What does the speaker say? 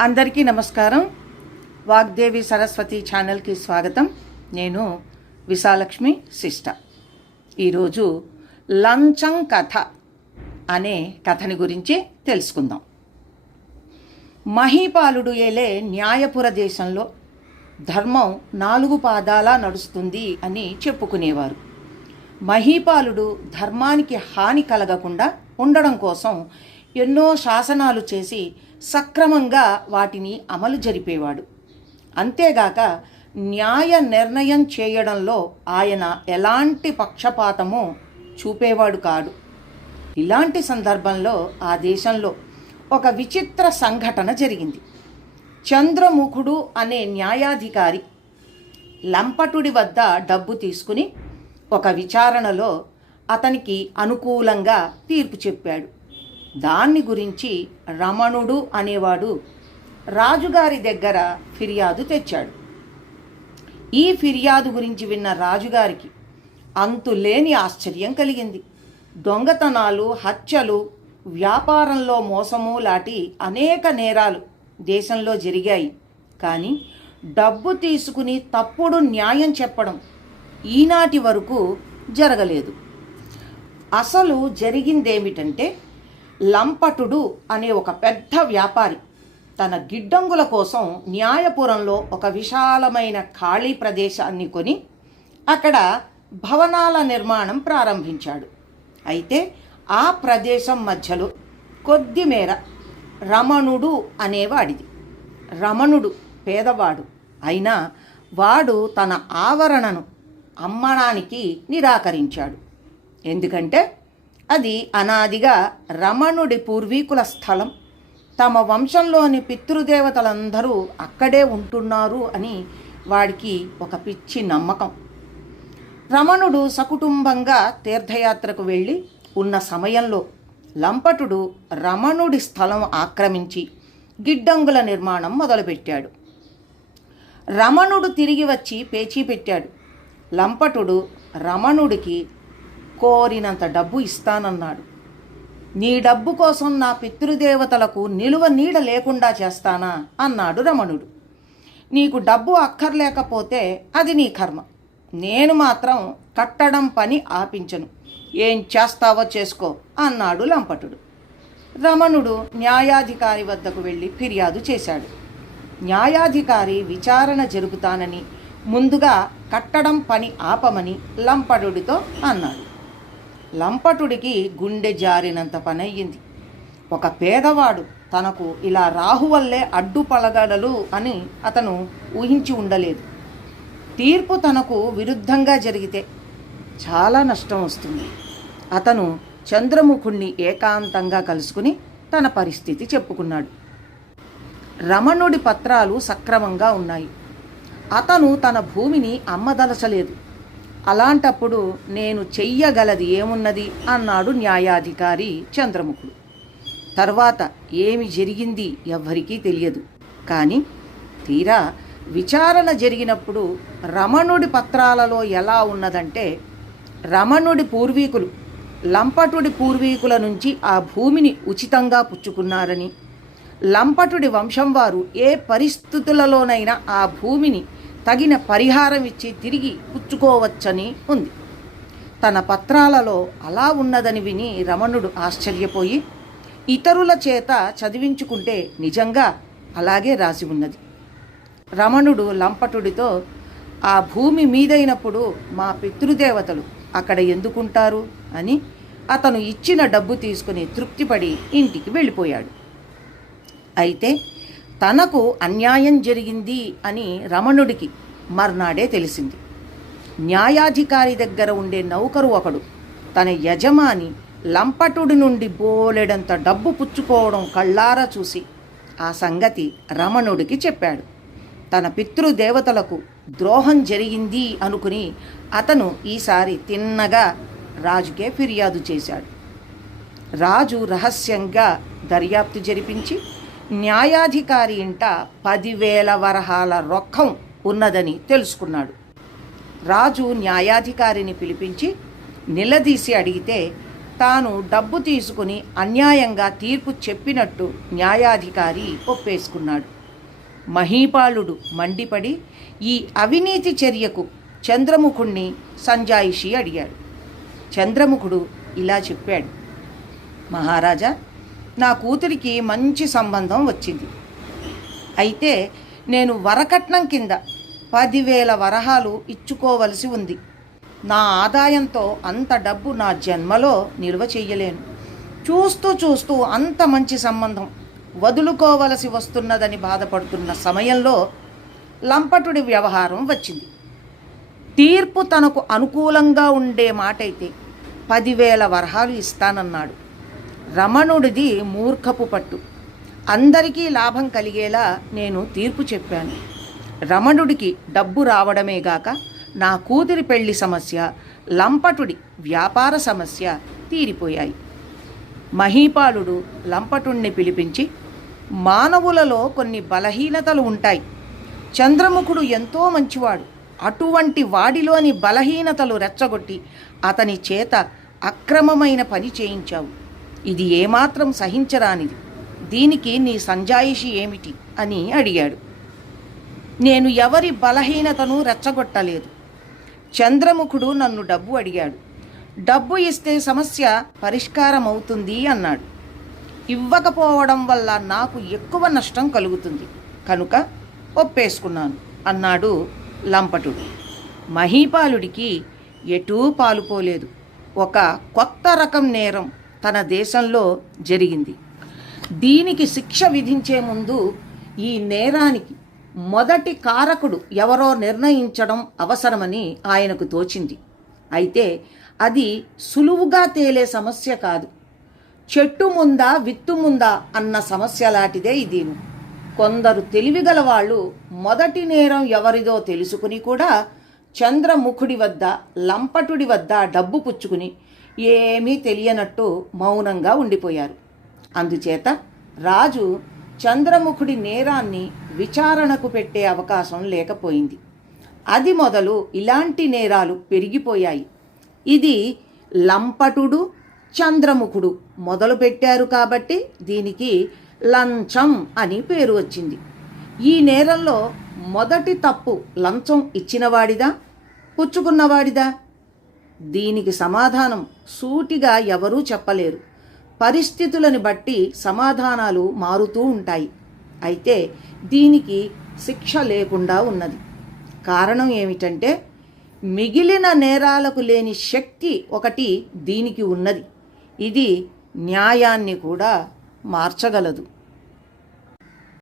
అందరికీ నమస్కారం. వాగ్దేవి సరస్వతి ఛానల్కి స్వాగతం. నేను విశాలక్ష్మి సిస్ట ఈరోజు లంచం కథ అనే కథని గురించి తెలుసుకుందాం. మహీపాలుడు ఏలే న్యాయపుర దేశంలో ధర్మం నాలుగు పాదాలా నడుస్తుంది అని చెప్పుకునేవారు. మహీపాలుడు ధర్మానికి హాని కలగకుండా ఉండడం కోసం ఎన్నో శాసనాలు చేసి సక్రమంగా వాటిని అమలు జరిపేవాడు. అంతేగాక న్యాయ నిర్ణయం చేయడంలో ఆయన ఎలాంటి పక్షపాతము చూపేవాడు కాడు. ఇలాంటి సందర్భంలో ఆ దేశంలో ఒక విచిత్ర సంఘటన జరిగింది. చంద్రముఖుడు అనే న్యాయాధికారి లంపటుడి వద్ద డబ్బు తీసుకుని ఒక విచారణలో అతనికి అనుకూలంగా తీర్పు చెప్పాడు. దాన్ని గురించి రమణుడు అనేవాడు రాజుగారి దగ్గర ఫిర్యాదు తెచ్చాడు. ఈ ఫిర్యాదు గురించి విన్న రాజుగారికి అంతులేని ఆశ్చర్యం కలిగింది. దొంగతనాలు హత్యలు వ్యాపారంలో మోసము లాంటి అనేక నేరాలు దేశంలో జరిగాయి. కానీ డబ్బు తీసుకుని తప్పుడు న్యాయం చెప్పడం ఈనాటి వరకు జరగలేదు. అసలు జరిగిందేమిటంటే లంపటుడు అనే ఒక పెద్ద వ్యాపారి. తన గిడ్డంగుల కోసం న్యాయపురంలో ఒక విశాలమైన ఖాళీ ప్రదేశాన్ని కొని అక్కడ భవనాల నిర్మాణం ప్రారంభించాడు. అయితే ఆ ప్రదేశం మధ్యలో కొద్ది మేర రమణుడు అనేవాడిది. రమణుడు పేదవాడు. అయినా వాడు తన ఆవరణను అమ్మడానికి నిరాకరించాడు. ఎందుకంటే అది అనాదిగా రమణుడి పూర్వీకుల స్థలం. తమ వంశంలోని పితృదేవతలందరూ అక్కడే ఉంటున్నారు అని వాడికి ఒక పిచ్చి నమ్మకం. రమణుడు సకుటుంబంగా తీర్థయాత్రకు వెళ్ళి ఉన్న సమయంలో లంపటుడు రమణుడి స్థలం ఆక్రమించి గిడ్డంగుల నిర్మాణం మొదలుపెట్టాడు. రమణుడు తిరిగి వచ్చి పేచీ పెట్టాడు. లంపటుడు రమణుడికి కోరినంత డబ్బు ఇస్తానన్నాడు. నీ డబ్బు కోసం నా పితృదేవతలకు నిలువ నీడ లేకుండా చేస్తానా? అన్నాడు రమణుడు. నీకు డబ్బు అక్కర్లేకపోతే అది నీ కర్మ. నేను మాత్రం కట్టడం పని ఆపించను. ఏం చేస్తావో చేసుకో అన్నాడు లంపటుడు. రమణుడు న్యాయాధికారి వద్దకు వెళ్ళి ఫిర్యాదు చేశాడు. న్యాయాధికారి విచారణ జరుపుతానని ముందుగా కట్టడం పని ఆపమని లంపటుడితో అన్నాడు. లంపటుడికి గుండె జారినంత పనయ్యింది. ఒక పేదవాడు తనకు ఇలా రాహు వల్లే అడ్డుపలగడలు అని అతను ఊహించి ఉండలేదు. తీర్పు తనకు విరుద్ధంగా జరిగితే చాలా నష్టం వస్తుంది. అతను చంద్రముఖుణ్ణి ఏకాంతంగా కలుసుకుని తన పరిస్థితి చెప్పుకున్నాడు. రమణుడి పత్రాలు సక్రమంగా ఉన్నాయి. అతను తన భూమిని అమ్మదలచలేదు. అలాంటప్పుడు నేను చెయ్యగలది ఏమున్నది? అన్నాడు న్యాయాధికారి చంద్రముఖుడు. తర్వాత ఏమి జరిగింది ఎవ్వరికీ తెలియదు. కానీ తీరా విచారణ జరిగినప్పుడు రమణుడి పత్రాలలో ఎలా ఉన్నదంటే రమణుడి పూర్వీకులు లంపటుడి పూర్వీకుల నుంచి ఆ భూమిని ఉచితంగా పుచ్చుకున్నారని లంపటుడి వంశం వారు ఏ పరిస్థితులలోనైనా ఆ భూమిని తగిన పరిహారం ఇచ్చి తిరిగి పుచ్చుకోవచ్చని ఉంది. తన పత్రాలలో అలా ఉన్నదని విని రమణుడు ఆశ్చర్యపోయి ఇతరుల చేత చదివించుకుంటే నిజంగా అలాగే రాసి ఉన్నది. రమణుడు లంపటుడితో ఆ భూమి మీదైనప్పుడు మా పితృదేవతలు అక్కడ ఎందుకుంటారు? అని అతను ఇచ్చిన డబ్బు తీసుకుని తృప్తిపడి ఇంటికి వెళ్ళిపోయాడు. అయితే తనకు అన్యాయం జరిగింది అని రమణుడికి మర్నాడే తెలిసింది. న్యాయాధికారి దగ్గర ఉండే నౌకరు ఒకడు తన యజమాని లంపటుడి నుండి బోలెడంత డబ్బు పుచ్చుకోవడం కళ్ళారా చూసి ఆ సంగతి రమణుడికి చెప్పాడు. తన పితృదేవతలకు ద్రోహం జరిగింది అనుకుని అతను ఈసారి తిన్నగా రాజుకే ఫిర్యాదు చేశాడు. రాజు రహస్యంగా దర్యాప్తు జరిపించి న్యాయాధికారి ఇంట పదివేల వరహాల రొక్కం ఉన్నదని తెలుసుకున్నాడు. రాజు న్యాయాధికారిని పిలిపించి నిలదీసి అడిగితే తాను డబ్బు తీసుకుని అన్యాయంగా తీర్పు చెప్పినట్టు న్యాయాధికారి ఒప్పేసుకున్నాడు. మహీపాలుడు మండిపడి ఈ అవినీతి చర్యకు చంద్రముఖుణ్ణి సంజాయిషి అడిగాడు. చంద్రముఖుడు ఇలా చెప్పాడు. మహారాజా నా కూతురికి మంచి సంబంధం వచ్చింది. అయితే నేను వరకట్నం కింద పదివేల వరహాలు ఇచ్చుకోవలసి ఉంది. నా ఆదాయంతో అంత డబ్బు నా జన్మలో నిల్వ చెయ్యలేను. చూస్తూ చూస్తూ అంత మంచి సంబంధం వదులుకోవలసి వస్తున్నదని బాధపడుతున్న సమయంలో లంపటుడి వ్యవహారం వచ్చింది. తీర్పు తనకు అనుకూలంగా ఉండే మాటైతే పదివేల వరహాలు ఇస్తానన్నాడు. రమణుడిది మూర్ఖపు పట్టు. అందరికీ లాభం కలిగేలా నేను తీర్పు చెప్పాను. రమణుడికి డబ్బు రావడమే గాక నా కూతురి పెళ్ళి సమస్య లంపటుడి వ్యాపార సమస్య తీరిపోయాయి. మహీపాలుడు లంపటుణ్ణి పిలిపించి మానవులలో కొన్ని బలహీనతలు ఉంటాయి. చంద్రముఖుడు ఎంతో మంచివాడు. అటువంటి వాడిలోని బలహీనతలు రెచ్చగొట్టి అతని చేత అక్రమమైన పని చేయించావు. ఇది ఏమాత్రం సహించరానిది. దీనికి నీ సంజాయిషి ఏమిటి? అని అడిగాడు. నేను ఎవరి బలహీనతను రెచ్చగొట్టలేదు. చంద్రముఖుడు నన్ను డబ్బు అడిగాడు. డబ్బు ఇస్తే సమస్య పరిష్కారం అవుతుంది అన్నాడు. ఇవ్వకపోవడం వల్ల నాకు ఎక్కువ నష్టం కలుగుతుంది. కనుక ఒప్పేసుకున్నాను అన్నాడు లంపటుడు. మహీపాలుడికి ఎటూ పాలుపోలేదు. ఒక కొత్త రకం నేరం. తన దేశంలో జరిగింది. దీనికి శిక్ష విధించే ముందు ఈ నేరానికి మొదటి కారకుడు ఎవరో నిర్ణయించడం అవసరమని ఆయనకు తోచింది. అయితే అది సులువుగా తేలే సమస్య కాదు. చెట్టు ముందా విత్తు ముందా అన్న సమస్య లాంటిదే ఇది కొందరు తెలివిగల వాళ్ళు మొదటి నేరం ఎవరిదో తెలుసుకుని కూడా చంద్రముఖుడి వద్ద లంపటుడి వద్ద డబ్బు పుచ్చుకుని ఏమీ తెలియనట్టు మౌనంగా ఉండిపోయారు. అందుచేత రాజు చంద్రముఖుడి నేరాన్ని విచారణకు పెట్టే అవకాశం లేకపోయింది. అది మొదలు ఇలాంటి నేరాలు పెరిగిపోయాయి. ఇది లంపటుడు చంద్రముఖుడు మొదలు పెట్టారు కాబట్టి దీనికి లంచం అని పేరు వచ్చింది. ఈ నేరంలో మొదటి తప్పు లంచం ఇచ్చినవాడిదా? పుచ్చుకున్నవాడిదా? దీనికి సమాధానం సూటిగా ఎవరూ చెప్పలేరు. పరిస్థితులను బట్టి సమాధానాలు మారుతూ ఉంటాయి. అయితే దీనికి శిక్ష లేకుండా ఉన్నది. కారణం ఏమిటంటే మిగిలిన నేరాలకు లేని శక్తి ఒకటి దీనికి ఉన్నది. ఇది న్యాయాన్ని కూడా మార్చగలదు.